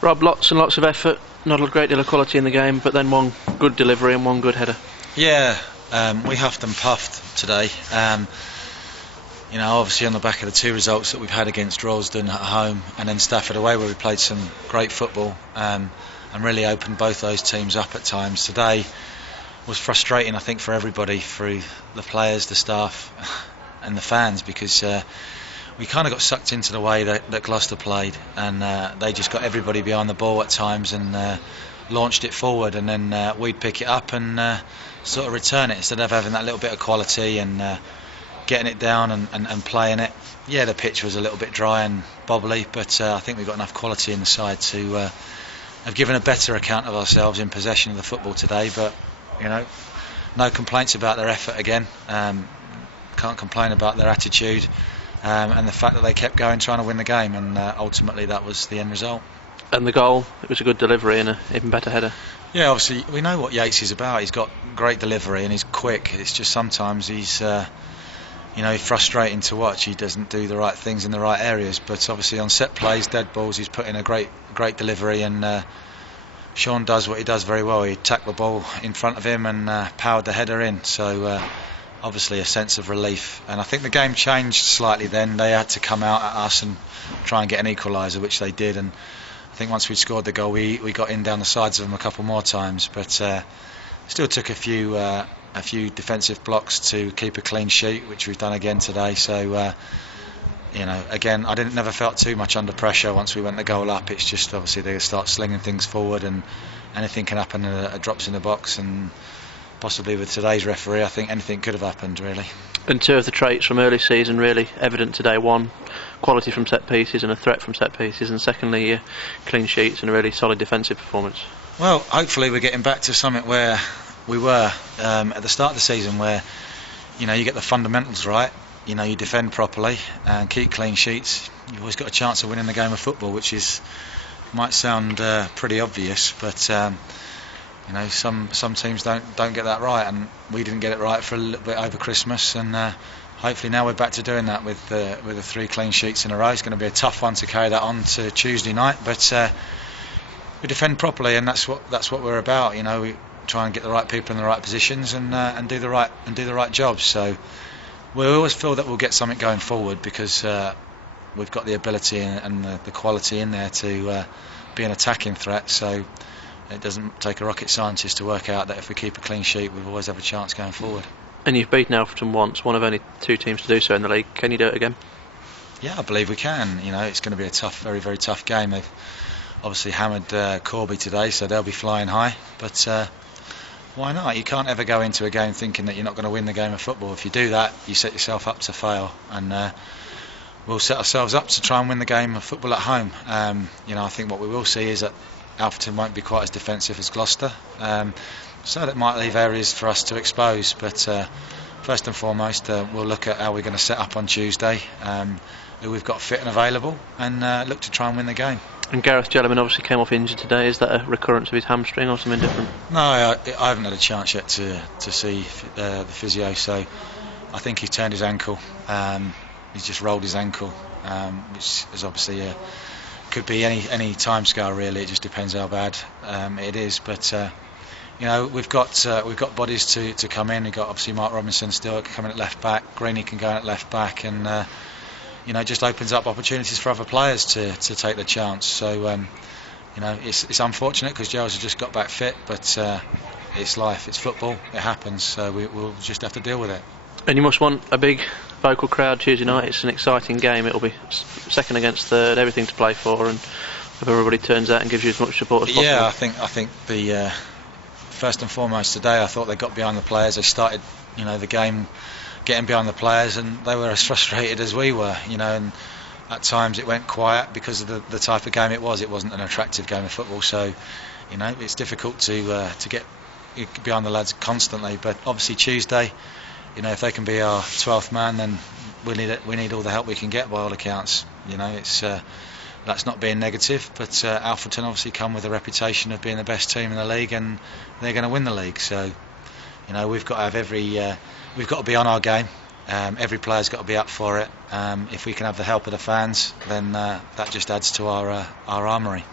Rob, lots and lots of effort, not a great deal of quality in the game, but then one good delivery and one good header. Yeah, we huffed and puffed today. Obviously on the back of the two results that we've had against Royston at home and then Stafford away, where we played some great football and really opened both those teams up at times. Today was frustrating, I think, for everybody, through the players, the staff and the fans, because we kind of got sucked into the way that Gloucester played, and they just got everybody behind the ball at times and launched it forward, and then we'd pick it up and sort of return it instead of having that little bit of quality and getting it down and playing it. Yeah, the pitch was a little bit dry and bobbly, but I think we got enough quality in the side to have given a better account of ourselves in possession of the football today. But no complaints about their effort again. Can't complain about their attitude. And the fact that they kept going trying to win the game, and ultimately that was the end result. And the goal, it was a good delivery and an even better header. Yeah, obviously we know what Yates is about. He's got great delivery and he's quick. It's just sometimes he's frustrating to watch. He doesn't do the right things in the right areas, but obviously on set plays, dead balls, he's put in a great delivery, and Sean does what he does very well. He tacked the ball in front of him and powered the header in, so obviously a sense of relief. And I think the game changed slightly then. They had to come out at us and try and get an equaliser, which they did, and I think once we scored the goal we got in down the sides of them a couple more times, but still took a few defensive blocks to keep a clean sheet, which we've done again today. So again, I never felt too much under pressure once we went the goal up. It's just obviously they start slinging things forward and anything can happen. Drops in the box, and possibly with today's referee, I think anything could have happened, really. And two of the traits from early season really evident today. One, quality from set pieces and a threat from set pieces, and secondly, clean sheets and a really solid defensive performance. Well, hopefully we're getting back to something where we were at the start of the season, where you get the fundamentals right, you defend properly and keep clean sheets. You've always got a chance of winning the game of football, which might sound pretty obvious, but some teams don't get that right, and we didn't get it right for a little bit over Christmas, and hopefully now we're back to doing that with the 3 clean sheets in a row. It's going to be a tough one to carry that on to Tuesday night, but we defend properly, and that's what we're about. We try and get the right people in the right positions and do the right jobs. So we always feel that we'll get something going forward, because we've got the ability and the quality in there to be an attacking threat. So it doesn't take a rocket scientist to work out that if we keep a clean sheet, we'll always have a chance going forward. And you've beaten Alfreton once, one of only 2 teams to do so in the league. Can you do it again? Yeah, I believe we can. It's going to be a tough, very, very tough game. They've obviously hammered Corby today, so they'll be flying high. But why not? You can't ever go into a game thinking that you're not going to win the game of football. If you do that, you set yourself up to fail. And we'll set ourselves up to try and win the game of football at home. I think what we will see is that Alfreton won't be quite as defensive as Gloucester, so that might leave areas for us to expose. But first and foremost, we'll look at how we're going to set up on Tuesday, who we've got fit and available, and look to try and win the game. And Gareth Jelliman obviously came off injured today. Is that a recurrence of his hamstring or something different? No, I haven't had a chance yet to see the physio, so I think he turned his ankle. He's just rolled his ankle, which is obviously could be any time scale really. It just depends how bad it is. But we've got bodies to come in. We've got obviously Mark Robinson still coming at left back. Greeny can go in at left back, and it just opens up opportunities for other players to take the chance. So it's unfortunate because Giles has just got back fit, but it's life, it's football, it happens. So we'll just have to deal with it. And you must want a big vocal crowd Tuesday night. It's an exciting game. It'll be second against third, everything to play for, and if everybody turns out and gives you as much support as possible. Yeah, I think the first and foremost today, I thought they got behind the players. They started the game getting behind the players, and they were as frustrated as we were, and at times it went quiet because of the type of game it was. It wasn't an attractive game of football, so it's difficult to get behind the lads constantly. But obviously Tuesday, if they can be our 12th man, then we need all the help we can get by all accounts. It's that's not being negative, but Alfreton obviously come with a reputation of being the best team in the league, and they're going to win the league. So we've got to have we've got to be on our game. Every player's got to be up for it. If we can have the help of the fans, then that just adds to our armoury.